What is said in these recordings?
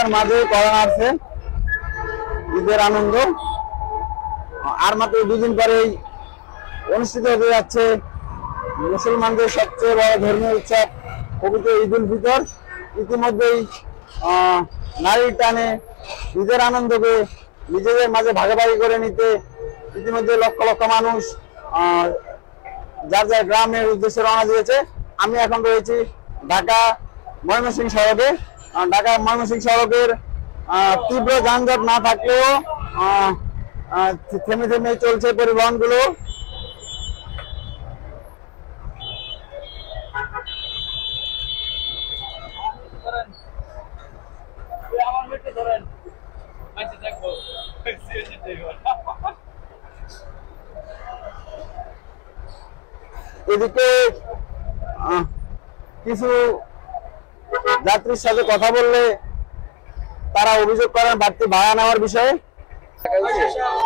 ব্যস্ততার মাঝে করা আছে ঈদের আনন্দ। আর মাত্র দুদিন পরেই অনুষ্ঠিত হতে যাচ্ছে মুসলমানদের সবচেয়ে বড় ধর্মীয় উৎসব পবিত্র ঈদ উল ফিতর। ইতিমধ্যেই নারীর টানে ঈদের আনন্দকে নিজেদের মাঝে ভাগাভাগি করে নিতে ইতিমধ্যে লক্ষ লক্ষ মানুষ যার যার গ্রামের উদ্দেশ্যে রওনা দিয়েছে। আমি এখন রয়েছি ঢাকা ময়মনসিংহ সড়কে। ঢাকা ময়মনসিংহ সড়কের তীব্র যানজট না থাকলেও থেমে থেমে চলছে পরিবহনগুলো। এদিকে কিছু যাত্রীর সাথে কথা বললে তারা অভিযোগ করেন বাড়তি ভাড়া নেওয়ার বিষয়ে।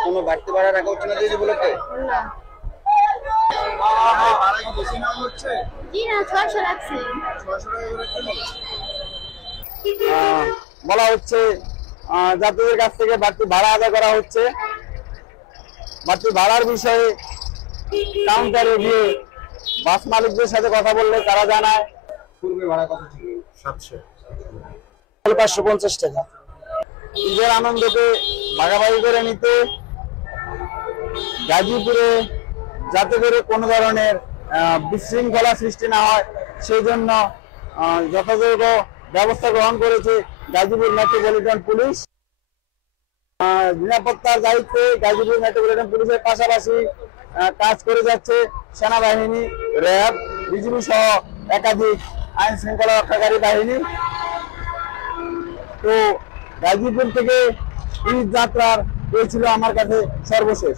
কোনো বাড়তি ভাড়া রাখা হচ্ছে না দিদি বলতে না। ভাড়া কি বেশি নেওয়া হচ্ছে? জি না, 600 রাখছি। 600 টাকা করে কিলো। বলা হচ্ছে যাত্রীদের কাছ থেকে বাড়তি ভাড়া আদায় করা হচ্ছে। বাড়তি ভাড়ার বিষয়ে কাউন্টারে গিয়ে বাস মালিকদের সাথে কথা বললে তারা জানায় পূর্বে ভাড়া কত ছিল? 700। 550 টাকা। ঈদের আনন্দকে ভাগাভাগি করে নিতে গাজীপুরে যাতে করে কোনো ধরনের বিশৃঙ্খলা সৃষ্টি না হয় সেই জন্য যথাযথ ব্যবস্থা গ্রহণ করেছে গাজীপুর মেট্রোপলিটন পুলিশ। নিরাপত্তার দায়িত্বে গাজীপুর মেট্রোপলিটন পুলিশের পাশাপাশি কাজ করে যাচ্ছে সেনাবাহিনী, র্যাব, বিজিবি সহ একাধিক আইন শৃঙ্খলা রক্ষাকারী বাহিনী। তো গাজীপুর থেকে ঈদ যাত্রার এই ছিল আমার কাছে সর্বশেষ।